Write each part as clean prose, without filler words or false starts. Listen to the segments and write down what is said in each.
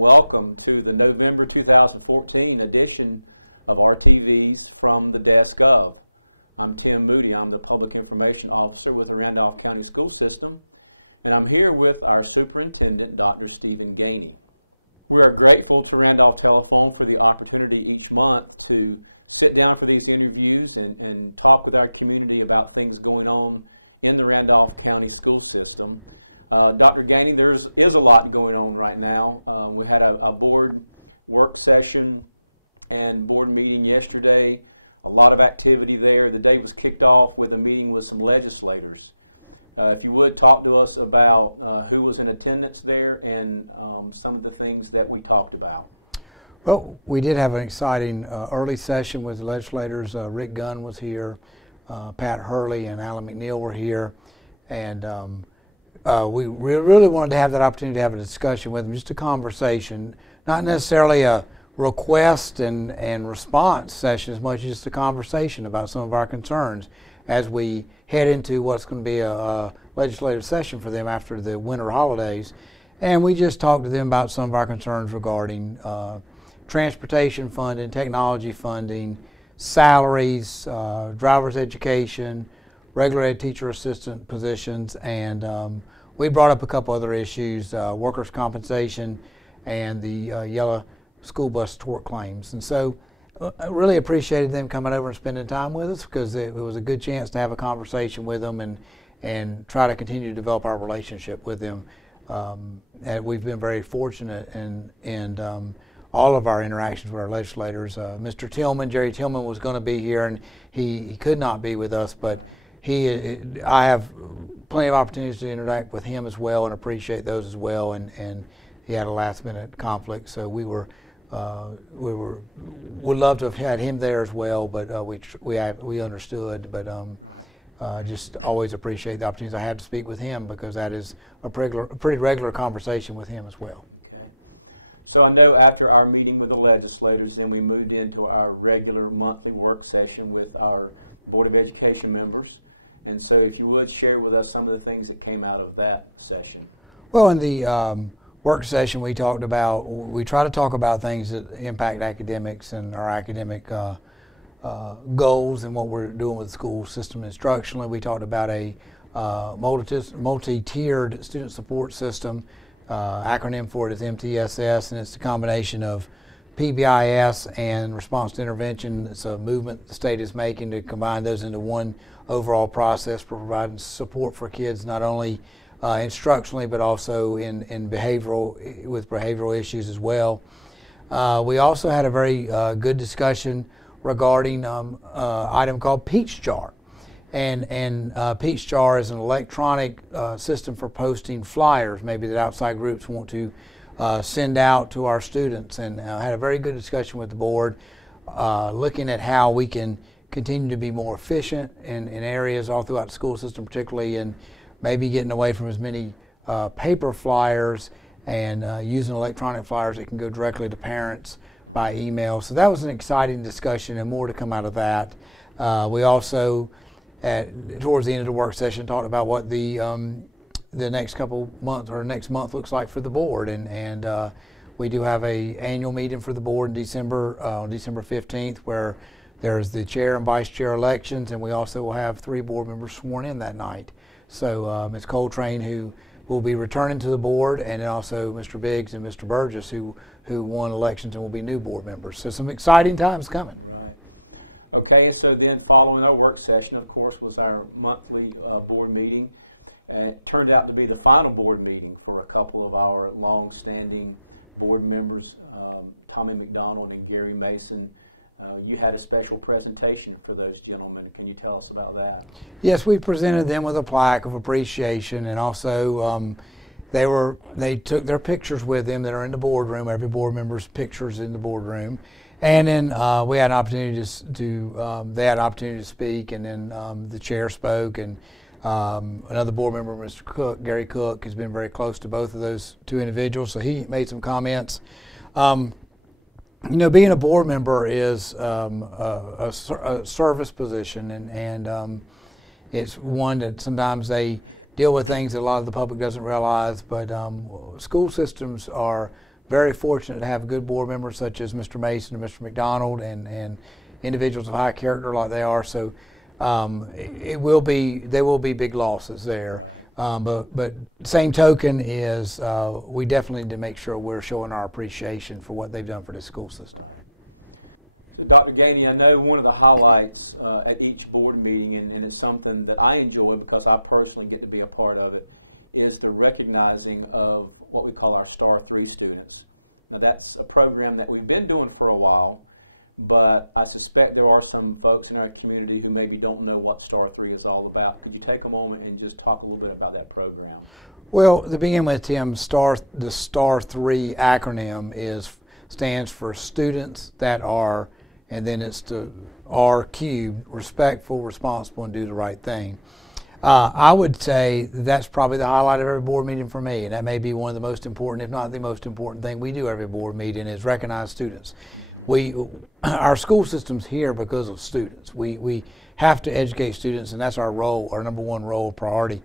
welcome to the November 2014 edition of RTVs from the Desk of. I'm Tim Moody. I'm the Public Information Officer with the Randolph County School System, and I'm here with our Superintendent, Dr. Stephen Gainey. We are grateful to Randolph Telephone for the opportunity each month to sit down for these interviews and talk with our community about things going on in the Randolph County School System. Dr. Gainey, there is a lot going on right now. We had a board work session and board meeting yesterday. A lot of activity there. The day was kicked off with a meeting with some legislators. If you would, talk to us about who was in attendance there and some of the things that we talked about. Well, we did have an exciting early session with the legislators. Rick Gunn was here, Pat Hurley and Alan McNeil were here, and we really wanted to have that opportunity to have a discussion with them, just a conversation, not necessarily a request and response session as much as just a conversation about some of our concerns as we head into what's going to be a legislative session for them after the winter holidays. And we just talked to them about some of our concerns regarding transportation funding, technology funding, salaries, driver's education, regular ed teacher assistant positions, and we brought up a couple other issues, workers' compensation and the yellow school bus tort claims. And so I really appreciated them coming over and spending time with us, because it was a good chance to have a conversation with them and try to continue to develop our relationship with them. And we've been very fortunate in all of our interactions with our legislators. Mr. Tillman, Jerry Tillman, was going to be here, and he could not be with us, but I have plenty of opportunities to interact with him as well and appreciate those as well, and he had a last minute conflict, so we would love to have had him there as well, but we understood, but just always appreciate the opportunities I had to speak with him, because that is a pretty regular conversation with him as well. So I know after our meeting with the legislators, then we moved into our regular monthly work session with our Board of Education members. And so if you would share with us some of the things that came out of that session. Well, in the work session we try to talk about things that impact academics and our academic goals and what we're doing with the school system instructionally. We talked about a multi-tiered student support system. Acronym for it is MTSS, and it's a combination of PBIS and response to intervention. It's a movement the state is making to combine those into one overall process for providing support for kids, not only instructionally but also in behavioral issues as well. We also had a very good discussion regarding item called Peach Jar. And Peach Jar is an electronic system for posting flyers, maybe that outside groups want to send out to our students, and had a very good discussion with the board, looking at how we can continue to be more efficient in areas all throughout the school system, particularly in maybe getting away from as many paper flyers and using electronic flyers that can go directly to parents by email. So that was an exciting discussion, and more to come out of that. We also, towards the end of the work session, talked about what the next couple months or next month looks like for the board, and we do have a annual meeting for the board in December, on December 15th, where there's the chair and vice chair elections, and we also will have 3 board members sworn in that night. So Ms. Coltrane, who will be returning to the board, and then also Mr. Biggs and Mr. Burgess, who won elections and will be new board members. So some exciting times coming. Okay, so then following our work session, of course, was our monthly board meeting. It turned out to be the final board meeting for a couple of our long-standing board members, Tommy McDonald and Gary Mason. You had a special presentation for those gentlemen. Can you tell us about that? Yes, we presented them with a plaque of appreciation, and also they took their pictures with them that are in the boardroom. Every board member's pictures in the boardroom. And then we had an opportunity they had an opportunity to speak, and then the chair spoke, and another board member, Mr. Cook, Gary Cook, has been very close to both of those 2 individuals, so he made some comments. You know, being a board member is a service position, and it's one that sometimes they deal with things that a lot of the public doesn't realize, but school systems are very fortunate to have good board members such as Mr. Mason and Mr. McDonald and individuals of high character like they are. So there will be big losses there. But same token is we definitely need to make sure we're showing our appreciation for what they've done for the school system. Dr. Gainey, I know one of the highlights at each board meeting, and it's something that I enjoy because I personally get to be a part of it, is the recognizing of what we call our Star 3 students. Now that's a program that we've been doing for a while, but I suspect there are some folks in our community who maybe don't know what Star 3 is all about. Could you take a moment and just talk a little bit about that program? Well, to begin with, Tim, the Star 3 acronym stands for students that are, and then it's the R cubed, respectful, responsible, and do the right thing. I would say that's probably the highlight of every board meeting for me, and that may be one of the most important, if not the most important thing we do every board meeting is recognize students. Our school system's here because of students. We have to educate students, and that's our role, our number one role, priority.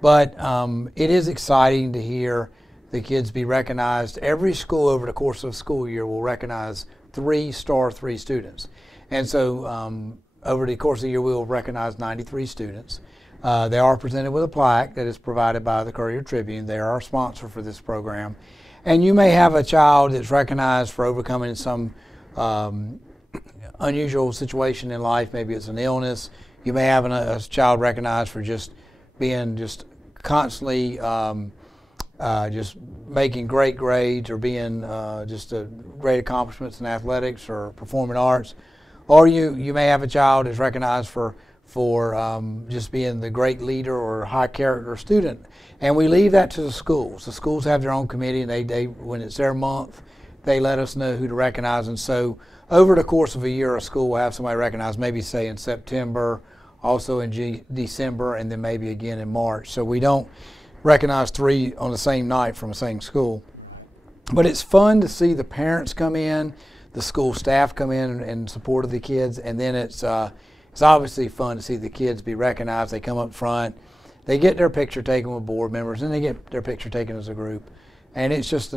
But it is exciting to hear the kids be recognized. Every school over the course of the school year will recognize 3 Star 3 students. And so over the course of the year, we will recognize 93 students. They are presented with a plaque that is provided by the Courier Tribune. They are our sponsor for this program. And you may have a child that's recognized for overcoming some unusual situation in life. Maybe it's an illness. You may have a child recognized for just being just constantly just making great grades, or being just great accomplishments in athletics or performing arts. Or you may have a child that's recognized for just being the great leader or high character student. And we leave that to the schools. The schools have their own committee, and they when it's their month, they let us know who to recognize. And so over the course of a year, a school will have somebody recognized, maybe say in September, also in December, and then maybe again in March. So we don't recognize 3 on the same night from the same school. But it's fun to see the parents come in, the school staff come in support of the kids, and then it's obviously fun to see the kids be recognized. They come up front, they get their picture taken with board members, and they get their picture taken as a group. And it's just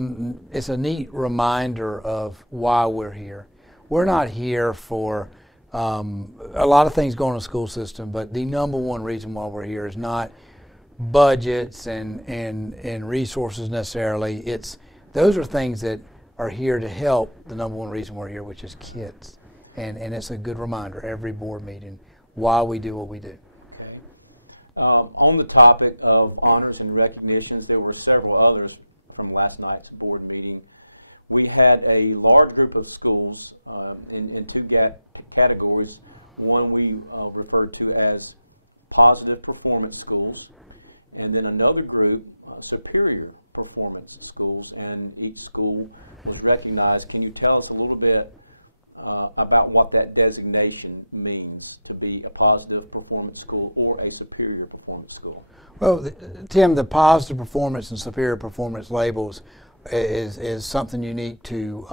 it's a neat reminder of why we're here. We're not here for a lot of things going on in the school system, but the number one reason why we're here is not budgets and resources necessarily. Those are things that are here to help the number one reason we're here, which is kids. And it's a good reminder every board meeting why we do what we do. Okay. On the topic of honors and recognitions, there were several others from last night's board meeting. We had a large group of schools in 2 categories. One we referred to as positive performance schools, and then another group, superior performance schools, and each school was recognized. Can you tell us a little bit about what that designation means, to be a positive performance school or a superior performance school? Well, Tim, the positive performance and superior performance labels is something unique to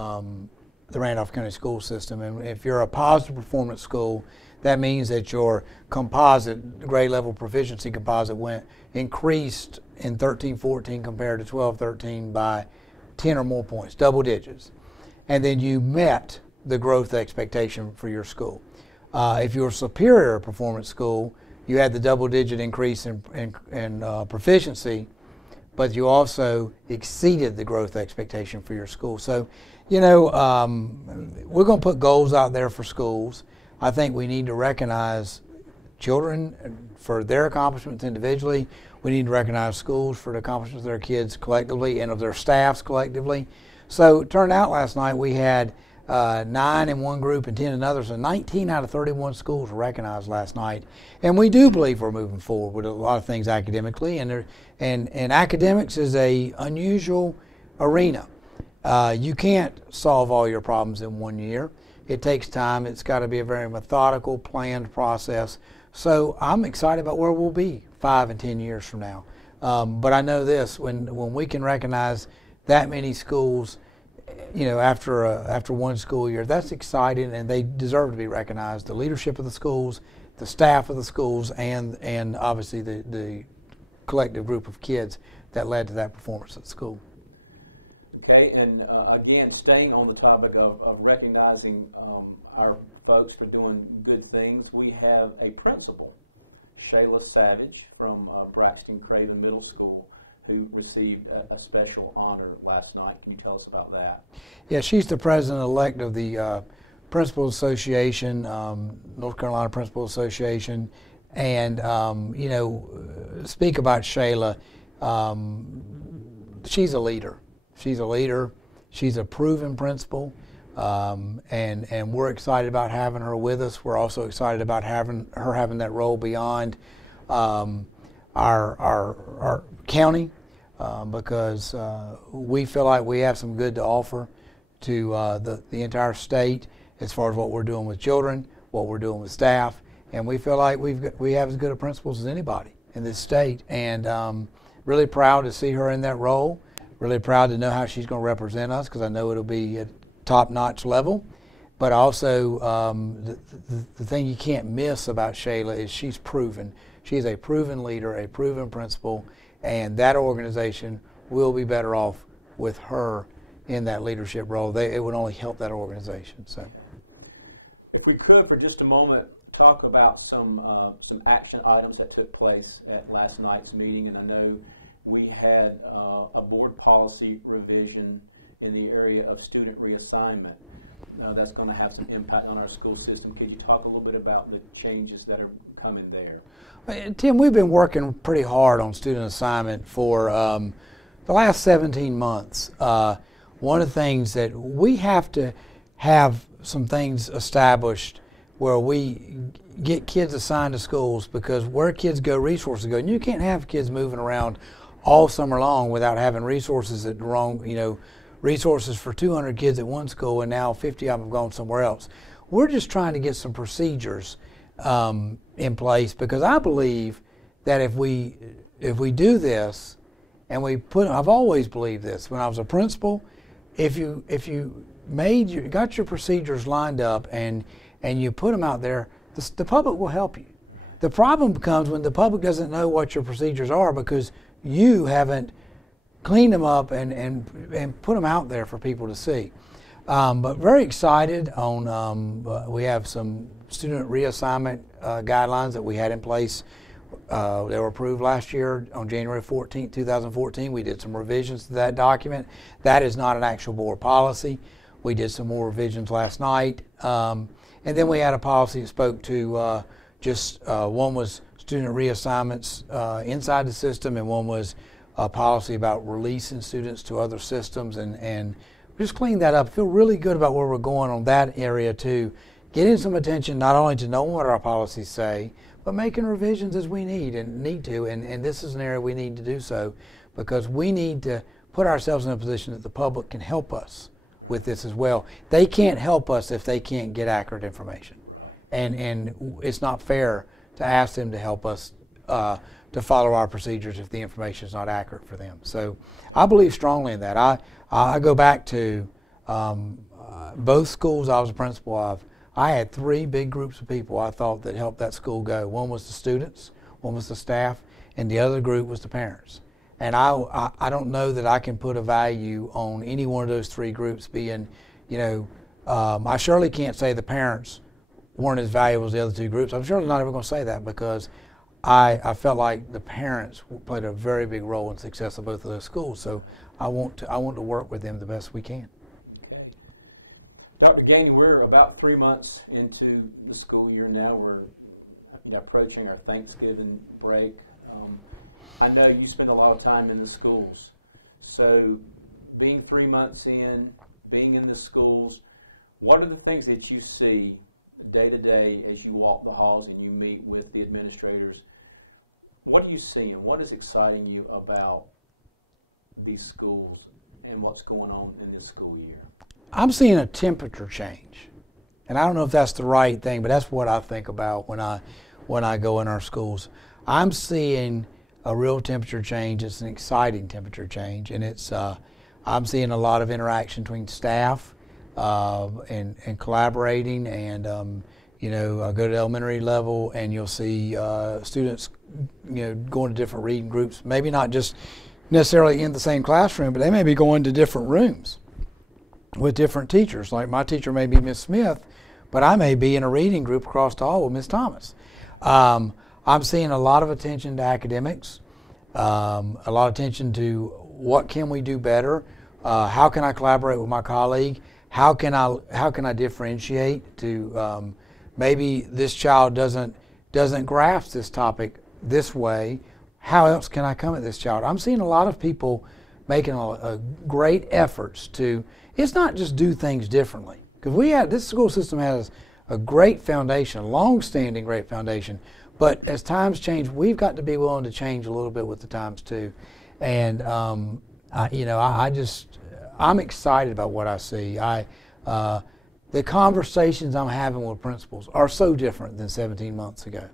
the Randolph County school system. And if you're a positive performance school, that means that your composite, grade level proficiency composite, increased in 13-14 compared to 12-13 by 10 or more points, double digits. And then you met the growth expectation for your school. If you're a superior performance school, you had the double-digit increase in proficiency, but you also exceeded the growth expectation for your school. So, we're going to put goals out there for schools. I think we need to recognize children for their accomplishments individually. We need to recognize schools for the accomplishments of their kids collectively and of their staffs collectively. So it turned out last night we had 9 in one group and 10 in others, and 19 out of 31 schools were recognized last night. And we do believe we're moving forward with a lot of things academically, and academics is a unusual arena. You can't solve all your problems in one year. It takes time. It's got to be a very methodical, planned process. So I'm excited about where we'll be 5 and 10 years from now. But I know this, when we can recognize that many schools, after one school year, that's exciting, and they deserve to be recognized. The leadership of the schools, the staff of the schools, and obviously the collective group of kids that led to that performance at school. Okay, and again, staying on the topic of recognizing our folks for doing good things, we have a principal, Shayla Savage from Braxton Craven Middle School, who received a special honor last night. Can you tell us about that? Yeah, she's the president-elect of the Principal Association, North Carolina Principal Association, and you know, speak about Shayla. She's a leader. She's a leader. She's a proven principal, and we're excited about having her with us. We're also excited about having that role beyond our county, because we feel like we have some good to offer to the entire state as far as what we're doing with children, what we're doing with staff, and we feel like we have as good a principals as anybody in this state, and really proud to see her in that role. Really proud to know how she's going to represent us, because I know it'll be at top-notch level. But also, the thing you can't miss about Shayla is she's proven. She's a proven leader, a proven principal, and that organization will be better off with her in that leadership role. It would only help that organization. So, if we could, for just a moment, talk about some action items that took place at last night's meeting, and I know we had a board policy revision in the area of student reassignment. That's going to have some impact on our school system. Could you talk a little bit about the changes that are coming there? Tim, we've been working pretty hard on student assignment for the last 17 months. One of the things that we have to have some things established where we get kids assigned to schools, because where kids go, resources go. And you can't have kids moving around all summer long without having resources at the wrong, resources for 200 kids at one school, and now 50 of them have gone somewhere else. We're just trying to get some procedures in place, because I believe that if we do this, and I've always believed this when I was a principal, if you got your procedures lined up and you put them out there, the public will help you. The problem becomes when the public doesn't know what your procedures are, because you haven't cleaned them up and put them out there for people to see. But very excited on, we have some student reassignment guidelines that we had in place. They were approved last year on January 14, 2014. We did some revisions to that document. That is not an actual board policy. We did some more revisions last night. And then we had a policy that spoke to one was student reassignments inside the system, and one was a policy about releasing students to other systems, and just clean that up. Feel really good about where we're going on that area too. Getting some attention not only to knowing what our policies say, but making revisions as we need to, and this is an area we need to do so, because we need to put ourselves in a position that the public can help us with this as well. They can't help us if they can't get accurate information, and it's not fair to ask them to help us to follow our procedures if the information is not accurate for them. So I believe strongly in that. I go back to both schools I was a principal of. I had three big groups of people I thought that helped that school go. One was the students, one was the staff, and the other group was the parents. And I don't know that I can put a value on any one of those three groups being, I surely can't say the parents weren't as valuable as the other two groups. I'm surely not ever going to say that, because I felt like the parents played a very big role in the success of both of those schools. So I want to work with them the best we can. Okay. Dr. Gainey, we're about 3 months into the school year now. We're approaching our Thanksgiving break. I know you spend a lot of time in the schools. So being 3 months in, being in the schools, what are the things that you see day to day as you walk the halls and you meet with the administrators? What are you seeing? What is exciting you about these schools and what's going on in this school year? I'm seeing a temperature change, and I don't know if that's the right thing, but that's what I think about when I go in our schools. I'm seeing a real temperature change. It's an exciting temperature change, and it's I'm seeing a lot of interaction between staff and collaborating, and I go to the elementary level, and you'll see students going to different reading groups, maybe not just necessarily in the same classroom, but they may be going to different rooms with different teachers. Like my teacher may be Miss Smith, but I may be in a reading group across the hall with Miss Thomas. I'm seeing a lot of attention to academics, a lot of attention to what can we do better, how can I collaborate with my colleague, how can I differentiate to maybe this child doesn't grasp this topic this way. How else can I come at this child? I'm seeing a lot of people making a great efforts to. It's not just do things differently, because this school system has a great foundation, a long-standing great foundation. But as times change, we've got to be willing to change a little bit with the times too. And I'm excited about what I see. The conversations I'm having with principals are so different than 17 months ago,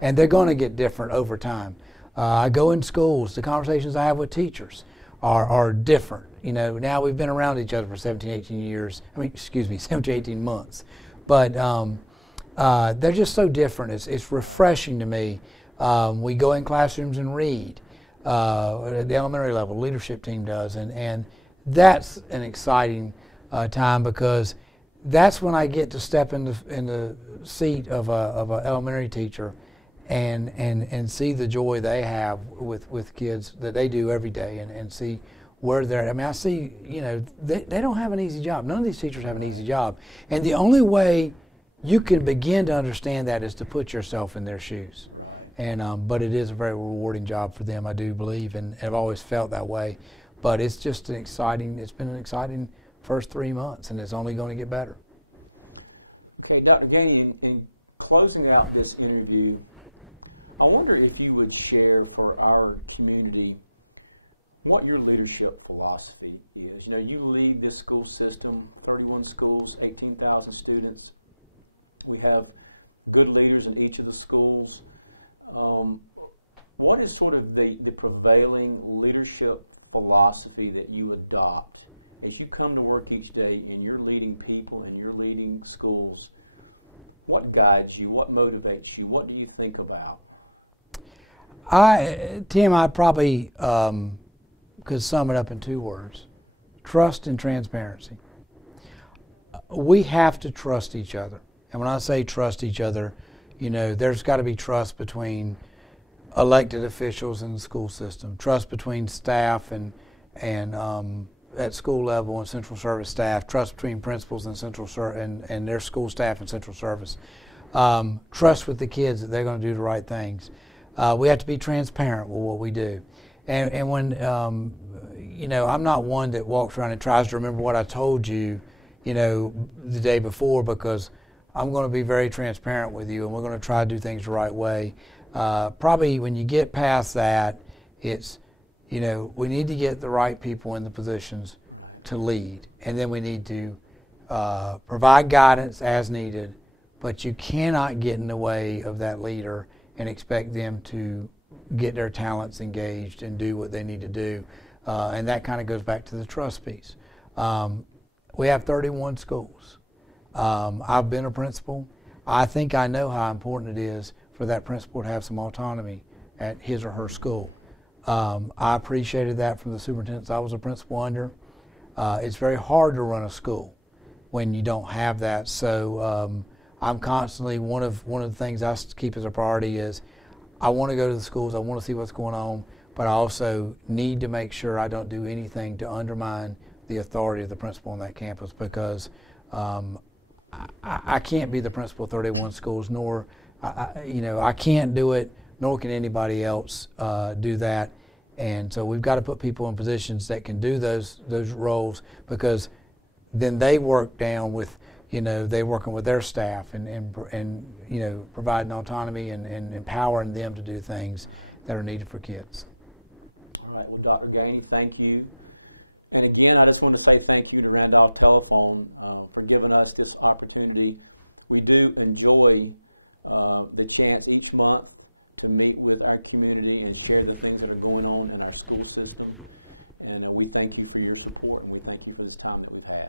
and they're going to get different over time. I go in schools, the conversations I have with teachers are different. Now we've been around each other for 17, 18 years. 17, 18 months. But they're just so different. It's refreshing to me. We go in classrooms and read at the elementary level. The leadership team does, and that's an exciting time, because that's when I get to step in the seat of an elementary teacher and see the joy they have with kids that they do every day, and see where they're at. I mean, I see, they don't have an easy job. None of these teachers have an easy job. And the only way you can begin to understand that is to put yourself in their shoes. And but it is a very rewarding job for them, I do believe, and I've always felt that way. But it's just it's been an exciting first 3 months, and it's only going to get better. Okay, Dr. Gainey, in closing out this interview, I wonder if you would share for our community what your leadership philosophy is. You lead this school system, 31 schools, 18,000 students. We have good leaders in each of the schools. What is sort of the prevailing leadership philosophy that you adopt as you come to work each day and you're leading people and you're leading schools? What guides you? What motivates you? What do you think about? Tim, I probably could sum it up in 2 words: trust and transparency. We have to trust each other. And when I say trust each other, there's got to be trust between elected officials in the school system, trust between staff and at school level and central service staff, trust between principals and and their school staff and central service, trust with the kids that they're going to do the right things. We have to be transparent with what we do. And when, I'm not one that walks around and tries to remember what I told you, the day before, because I'm going to be very transparent with you, and we're going to try to do things the right way. Probably when you get past that, it's, we need to get the right people in the positions to lead, and then we need to provide guidance as needed, but you cannot get in the way of that leader and expect them to get their talents engaged and do what they need to do. And that kind of goes back to the trust piece. We have 31 schools. I've been a principal. I think I know how important it is for that principal to have some autonomy at his or her school. I appreciated that from the superintendents I was a principal under. It's very hard to run a school when you don't have that. So I'm constantly, one of the things I keep as a priority is I want to go to the schools, I want to see what's going on, but I also need to make sure I don't do anything to undermine the authority of the principal on that campus, because I can't be the principal of 31 schools, nor, I can't do it, nor can anybody else do that. And so we've got to put people in positions that can do those roles, because then they work down with, they're working with their staff and providing autonomy and empowering them to do things that are needed for kids. All right, well, Dr. Gainey, thank you. And again, I just want to say thank you to Randolph Telephone for giving us this opportunity. We do enjoy the chance each month to meet with our community and share the things that are going on in our school system. And we thank you for your support, and we thank you for this time that we've had.